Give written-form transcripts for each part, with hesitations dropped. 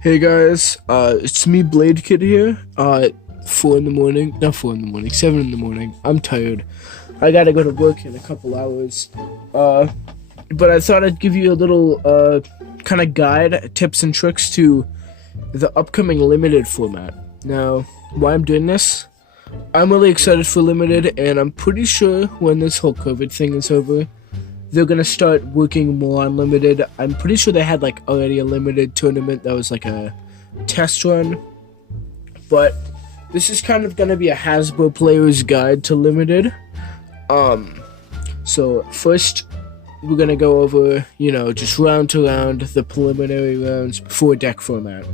Hey guys, it's me, Blade Kid here. 4 in the morning, not 4 in the morning, 7 in the morning. I'm tired. I gotta go to work in a couple hours. But I thought I'd give you a little, kind of guide, tips and tricks to the upcoming limited format. Now, why I'm doing this? I'm really excited for limited, and I'm pretty sure when this whole COVID thing is over, they're gonna start working more on limited. I'm pretty sure they had like already a limited tournament that was like a test run, but this is kind of gonna be a Hasbro player's guide to limited. So first we're gonna go over, just round to round, the preliminary rounds before deck format.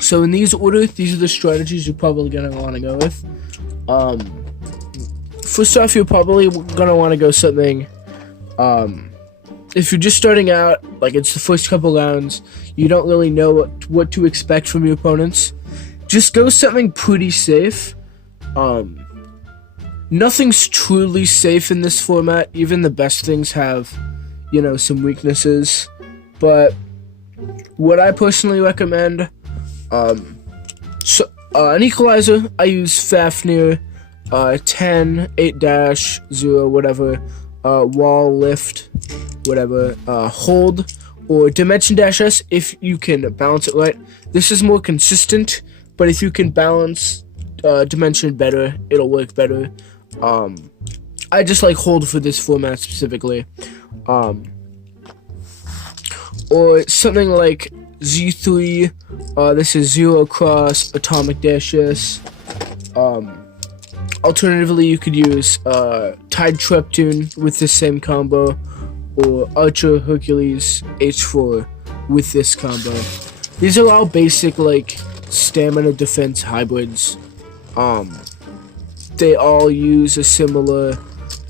So in these order, these are the strategies you're probably gonna want to go with. First off, you're probably gonna want to go something, if you're just starting out, like it's the first couple rounds, you don't really know what to expect from your opponents, just go something pretty safe. Nothing's truly safe in this format. Even the best things have, some weaknesses, but what I personally recommend, an equalizer, I use Fafnir, 10, 8-0, whatever, wall lift, whatever, hold, or dimension dash S if you can balance it right. This is more consistent, but if you can balance dimension better, it'll work better. I just like hold for this format specifically. Or something like Z3, this is Zero Cross, Atomic Dash S. Alternatively, you could use Tide Treptune with this same combo, or Archer Hercules H4 with this combo. These are all basic, like, stamina defense hybrids. They all use a similar,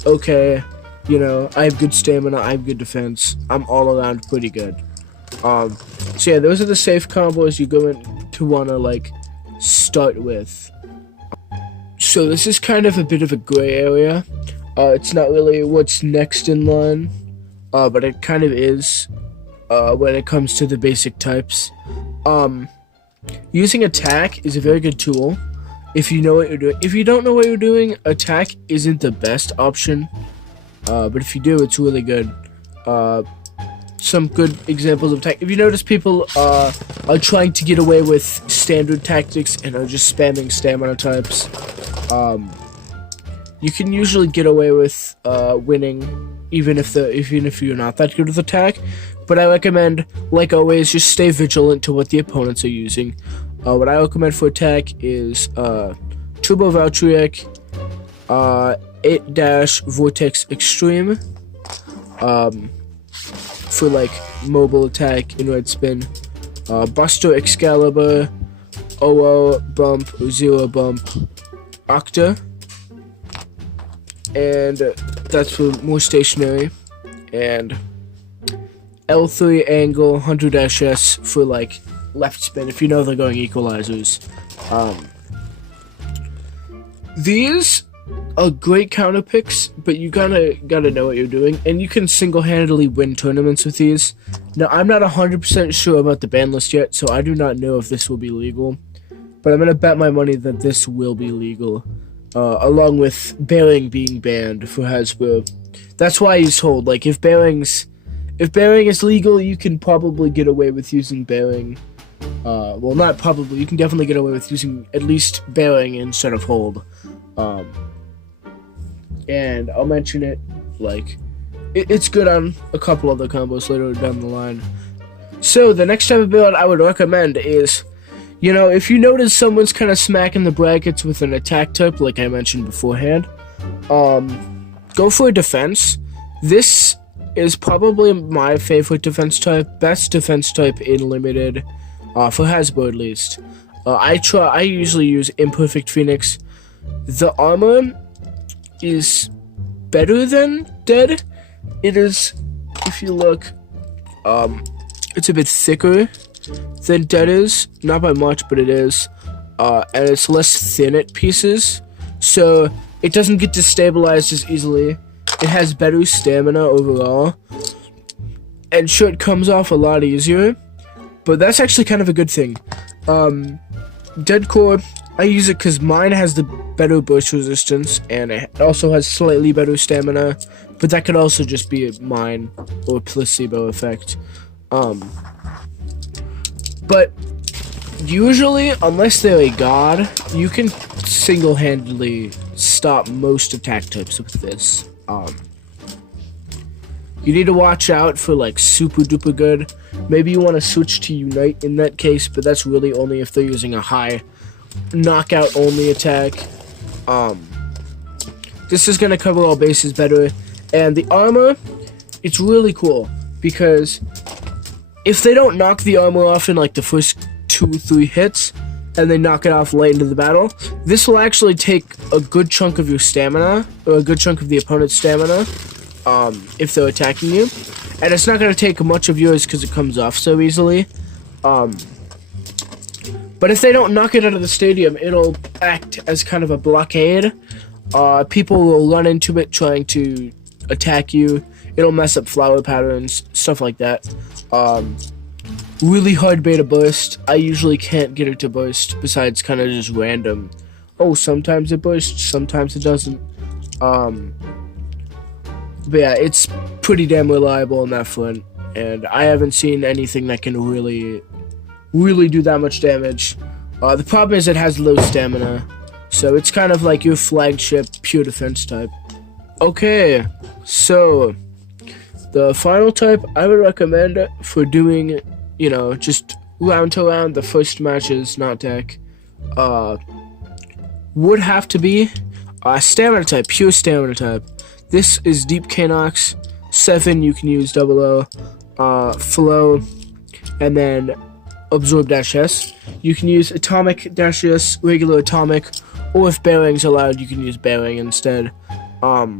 okay, I have good stamina, I have good defense, I'm all around pretty good. So yeah, those are the safe combos you're going to want to, like, start with. So this is kind of a bit of a gray area. It's not really what's next in line, but it kind of is when it comes to the basic types. Using attack is a very good tool if you know what you're doing. If you don't know what you're doing, attack isn't the best option, but if you do, it's really good. Some good examples of attack. If you notice, people are trying to get away with standard tactics and are just spamming stamina types. You can usually get away with winning, even if you're not that good with attack. But I recommend, like always, just stay vigilant to what the opponents are using. What I recommend for attack is Turbo Valkyriek, 8- Vortex Extreme, for like mobile attack in red spin, Buster Excalibur, OO Bump or Zero Bump, Octa, and that's for more stationary, and L3 Angle 100-S for like left spin if you know they're going equalizers. These are great counter picks, but you gotta know what you're doing, and you can single-handedly win tournaments with these. Now, I'm not 100% sure about the ban list yet, so I do not know if this will be legal, but I'm gonna bet my money that this will be legal, along with Bearing being banned for Hasbro. That's why I use hold. Like, if Bearing is legal, you can probably get away with using Bearing. Well, not probably, you can definitely get away with using at least Bearing instead of hold. And I'll mention it, like, it's good on a couple other combos later down the line. So, the next type of build I would recommend is, if you notice someone's kind of smacking the brackets with an attack type, like I mentioned beforehand, go for a defense. This is probably my favorite defense type, best defense type in limited, for Hasbro at least. I usually use Imperfect Phoenix. The armor is better than Dead. It is, if you look, it's a bit thicker than Dead is, not by much, but it is, and it's less thin at pieces, so it doesn't get destabilized as easily. It has better stamina overall, and sure, it comes off a lot easier, but that's actually kind of a good thing. Dead Core, I use it because mine has the better burst resistance, and it also has slightly better stamina, but that could also just be mine or placebo effect. But usually, unless they're a god, you can single-handedly stop most attack types with this. You need to watch out for like super duper good. Maybe you want to switch to Unite in that case, but that's really only if they're using a high knockout only attack. This is going to cover all bases better. And the armor, it's really cool because if they don't knock the armor off in like the first 2-3 hits and they knock it off late into the battle, this will actually take a good chunk of your stamina, or a good chunk of the opponent's stamina, if they're attacking you. And it's not going to take much of yours because it comes off so easily. But if they don't knock it out of the stadium, it'll act as kind of a blockade. People will run into it trying to attack you. It'll mess up flower patterns, stuff like that. Really hard beta burst. I usually can't get it to burst, besides kind of just random. Oh, sometimes it bursts, sometimes it doesn't. But yeah, it's pretty damn reliable on that front, and I haven't seen anything that can really do that much damage. The problem is it has low stamina, so it's kind of like your flagship pure defense type. Okay, so the final type I would recommend for doing, you know, just round to round the first matches, not deck, would have to be stamina type, pure stamina type. This is Deep Kanox 7. You can use 00, Flow, and then Absorb-S. You can use Atomic-S, regular Atomic, or if Bearing's allowed, you can use Bearing instead. But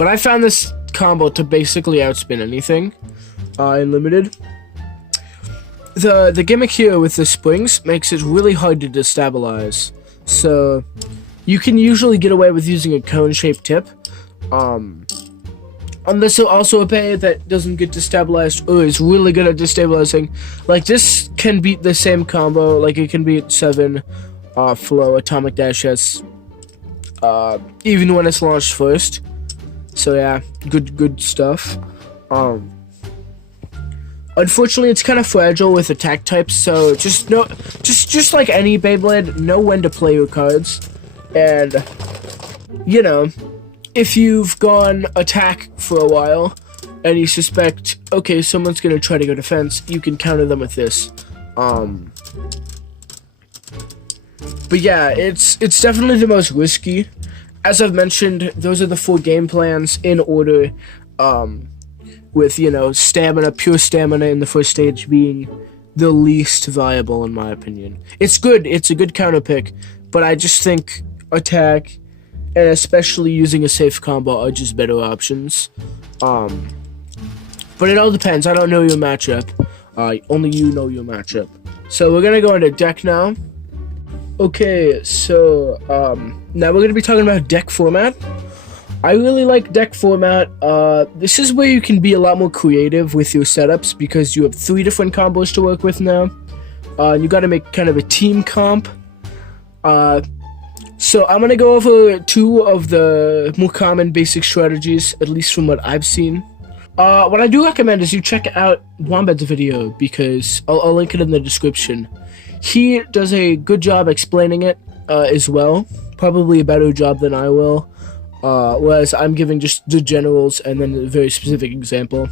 I found this combo to basically outspin anything in Limited. The gimmick here with the springs makes it really hard to destabilize. So you can usually get away with using a cone-shaped tip. Unless it's also a pay that doesn't get destabilized or is really good at destabilizing. Like, this can beat the same combo. Like, it can beat 7, Flow, Atomic-S, even when it's launched first. So yeah, good stuff. Unfortunately, it's kind of fragile with attack types, so just like any Beyblade, know when to play your cards. And, you know, if you've gone attack for a while, and you suspect, okay, someone's gonna try to go defense, you can counter them with this. But yeah, it's definitely the most risky. As I've mentioned, those are the 4 game plans in order, with, you know, stamina, pure stamina in the first stage being the least viable in my opinion. It's good, it's a good counter pick, but I just think attack, and especially using a safe combo, are just better options. But it all depends. I don't know your matchup. Only you know your matchup. So we're gonna go into deck now. Okay, so now we're gonna be talking about deck format. I really like deck format. This is where you can be a lot more creative with your setups because you have 3 different combos to work with now. You gotta make kind of a team comp. So I'm gonna go over 2 of the more common basic strategies, at least from what I've seen. What I do recommend is you check out Wombed's video because I'll link it in the description. He does a good job explaining it as well, probably a better job than I will. Whereas I'm giving just the generals and then a very specific example.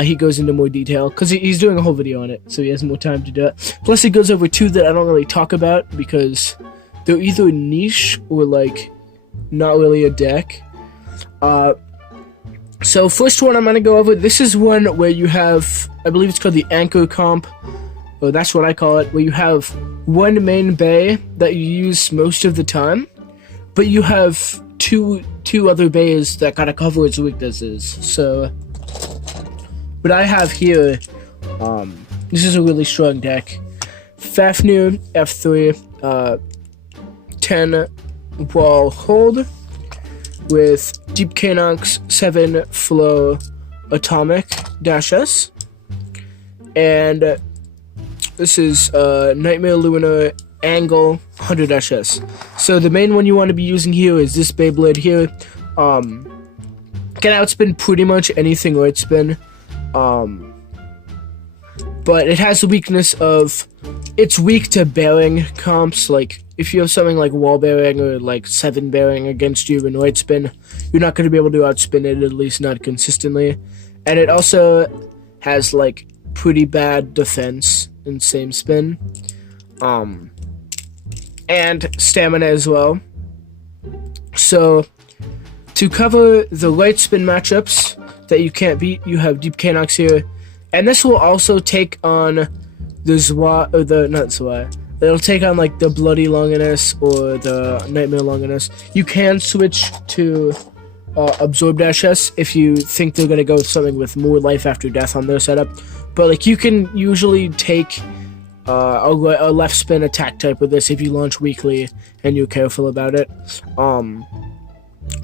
He goes into more detail because he's doing a whole video on it, so he has more time to do it. Plus, he goes over 2 that I don't really talk about because they're either niche or like not really a deck. So first one I'm gonna go over. This is one where you have, I believe it's called the Anchor Comp. Or that's what I call it, where you have 1 main bay that you use most of the time, but you have two other bays that gotta cover its weaknesses. So what I have here, this is a really strong deck. Fafnir, F3, 10 wall hold with Deep Kanox, 7 Flow, Atomic-S. and this is Nightmare Lunar Angle 100-S. So the main one you want to be using here is this Beyblade here. Can outspin pretty much anything right spin. But it has the weakness of it's weak to bearing comps. Like if you have something like wall bearing or like 7 bearing against you in right spin, you're not going to be able to outspin it, at least not consistently. And it also has like pretty bad defense in same spin, and stamina as well. So to cover the right spin matchups that you can't beat, you have Deep Canox here. And this will also take on the Zwa, or the, not Zwa, it'll take on like the Bloody Longinus or the Nightmare Longinus. You can switch to Absorb-S if you think they're going to go with something with more life after death on their setup. But like you can usually take a left spin attack type with this if you launch weakly and you're careful about it.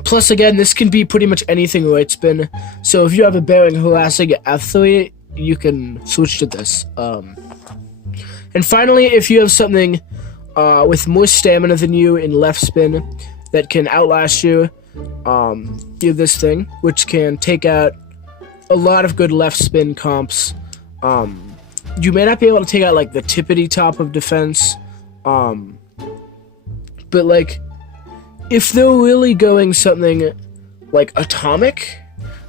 Plus again, this can be pretty much anything right spin. So if you have a bearing harassing F3, you can switch to this. And finally, if you have something with more stamina than you in left spin that can outlast you, you have this thing, which can take out a lot of good left spin comps. You may not be able to take out like the tippity top of defense, but like if they're really going something like atomic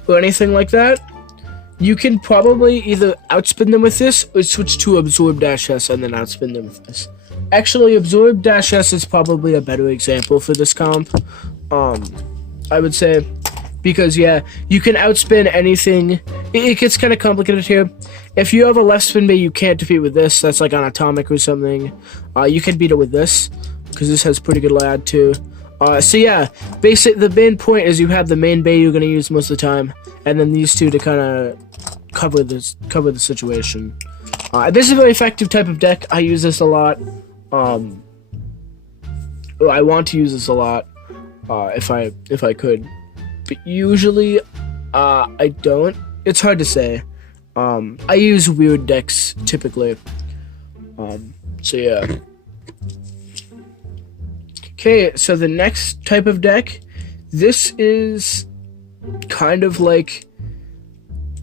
or anything like that, you can probably either outspin them with this or switch to Absorb-S and then outspin them with this. Actually, Absorb-S is probably a better example for this comp, I would say, because yeah, you can outspin anything. It gets kind of complicated here. If you have a left spin bay you can't defeat with this, that's like on Atomic or something, you can beat it with this, because this has pretty good lad too. So yeah, the main point is you have the main bay you're going to use most of the time, and then these two to kind of cover the situation. This is a very effective type of deck. I use this a lot. I want to use this a lot if I could, but usually I don't. It's hard to say. I use weird decks typically. So yeah. Okay, so the next type of deck, this is kind of like,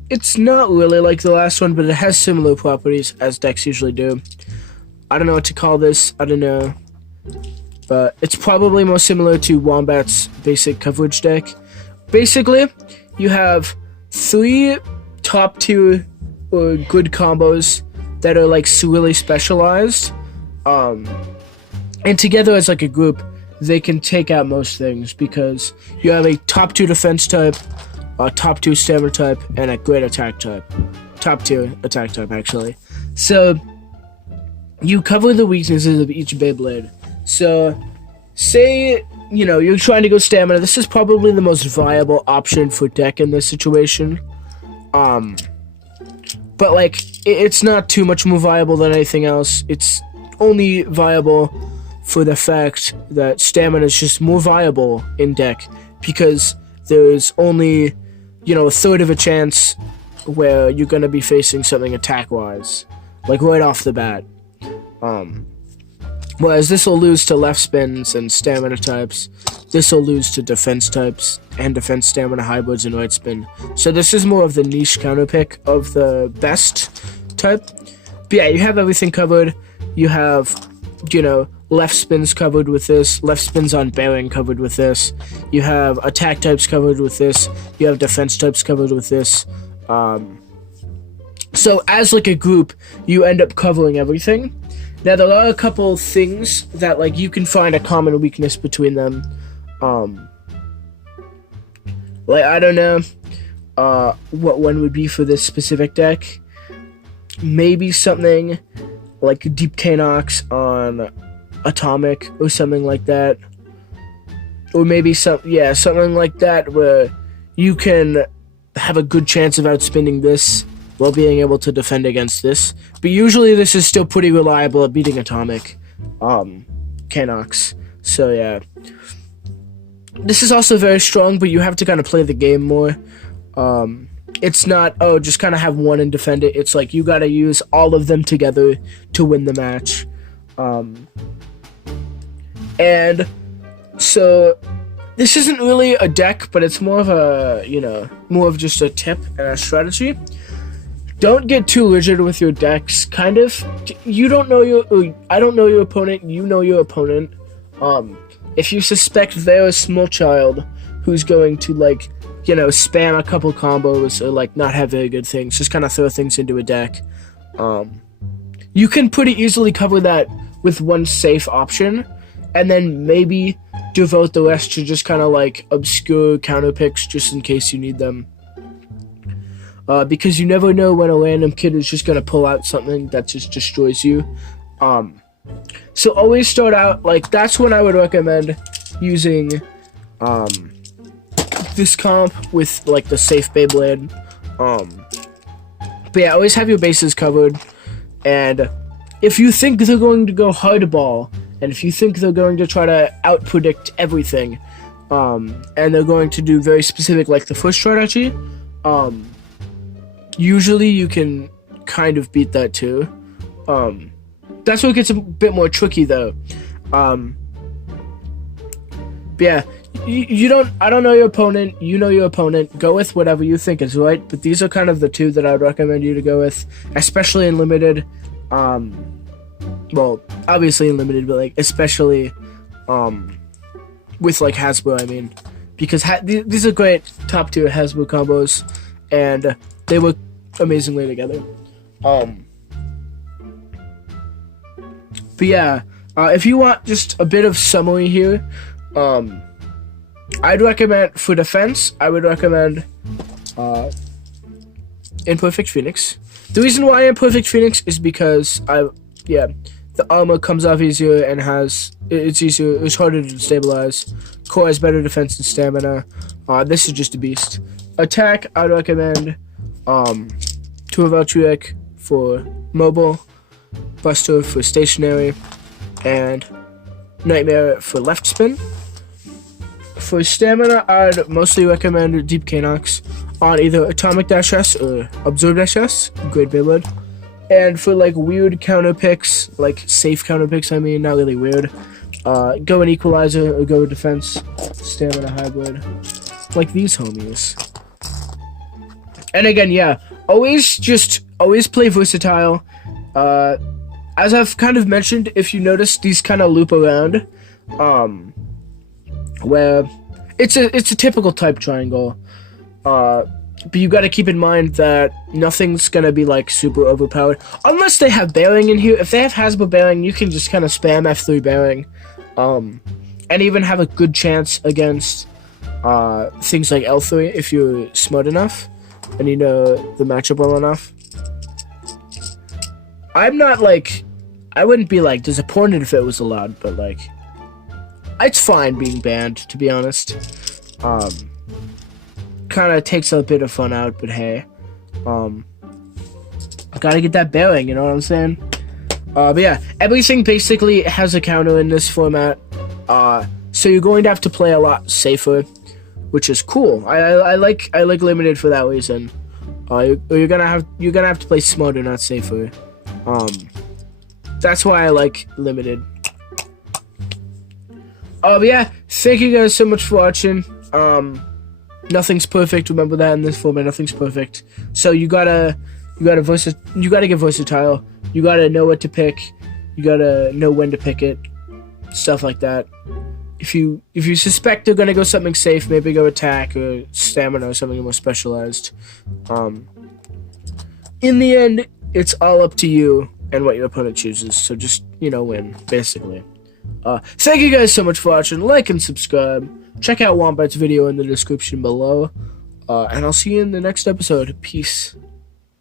it's not really like the last one, but it has similar properties as decks usually do. I don't know what to call this, I don't know, but it's probably most similar to Wombat's basic coverage deck. Basically, you have 3 top tier or good combos that are like really specialized, and together as like a group, they can take out most things because you have a top 2 defense type, a top 2 stamina type, and a great attack type. Top 2 attack type, actually. So, you cover the weaknesses of each Beyblade. So, say, you know, you're trying to go stamina. This is probably the most viable option for deck in this situation. But, like, it's not too much more viable than anything else. It's only viable for the fact that stamina is just more viable in deck because there's only, you know, a third of a chance where you're going to be facing something attack-wise, like right off the bat. Whereas this will lose to left spins and stamina types. This will lose to defense types and defense stamina hybrids and right spin. So this is more of the niche counter pick of the best type. But yeah, you have everything covered. You have, you know, left spins covered with this, left spins on bearing covered with this. You have attack types covered with this. You have defense types covered with this. So as like a group, you end up covering everything. Now there are a couple things that like you can find a common weakness between them. Like I don't know what one would be for this specific deck. Maybe something like Deep Canox on Atomic or something like that, or maybe something like that where you can have a good chance of outspinning this while being able to defend against this. But usually this is still pretty reliable at beating Atomic Canox. So yeah, this is also very strong, but you have to kind of play the game more. it's not, oh, just kind of have one and defend it. It's like you got to use all of them together to win the match. And so this isn't really a deck, but it's more of a, more of just a tip and a strategy. Don't get too rigid with your decks, kind of. You don't know I don't know your opponent, you know your opponent. If you suspect they're a small child who's going to, like, spam a couple combos or, like, not have very good things, just kind of throw things into a deck, you can pretty easily cover that with one safe option, and then maybe devote the rest to just kind of, like, obscure counter picks just in case you need them. Because you never know when a random kid is just going to pull out something that just destroys you. So always start out, like, that's when I would recommend using this comp with, like, the safe Beyblade. But yeah, always have your bases covered. And if you think they're going to go hardball, and if you think they're going to try to out-predict everything, and they're going to do very specific, like the first strategy, usually you can kind of beat that too. That's what gets a bit more tricky though. But yeah, I don't know your opponent, you know your opponent, go with whatever you think is right, but these are kind of the two that I would recommend you to go with, especially in limited. Well, obviously in limited, but, like, especially with, like, Hasbro, I mean, because these are great top tier Hasbro combos, and they work amazingly together. But yeah, if you want just a bit of summary here, I'd recommend, for defense, I would recommend Imperfect Phoenix. The reason why Imperfect Phoenix is because the armor comes off easier and it's harder to stabilize. Core has better defense and stamina. This is just a beast. Attack, I'd recommend Tour Valtryek for mobile, Buster for stationary, and Nightmare for left spin. For stamina, I'd mostly recommend Deep K-Nox on either Atomic Dash S or Absorb Dash S, great Beyblade. And for, like, weird counter picks, like safe counter picks, I mean, not really weird, go an Equalizer or go a Defense Stamina Hybrid, like these homies. And again, yeah, always play versatile. As I've kind of mentioned, if you notice, these kind of loop around, where it's a typical type triangle, but you got to keep in mind that nothing's gonna be, like, super overpowered unless they have bearing in here. If they have Hasbro bearing, you can just kind of spam F3 bearing, and even have a good chance against things like L3 if you're smart enough and you know the matchup well enough. I wouldn't be, like, disappointed if it was allowed, but, like, it's fine being banned, to be honest. Kind of takes a bit of fun out, but hey, gotta get that bearing, you know what I'm saying? But yeah, everything basically has a counter in this format, so you're going to have to play a lot safer, which is cool. I like limited for that reason. You're gonna have to play smarter, not safer. That's why I like limited. But yeah, thank you guys so much for watching. Nothing's perfect. Remember that in this format, nothing's perfect. So you gotta get versatile. You gotta know what to pick. You gotta know when to pick it. Stuff like that. If you suspect they're gonna go something safe, maybe go attack or stamina or something more specialized. In the end, it's all up to you and what your opponent chooses. So just, win, basically. Thank you guys so much for watching. Like and subscribe. Check out Wombat's video in the description below. And I'll see you in the next episode. Peace.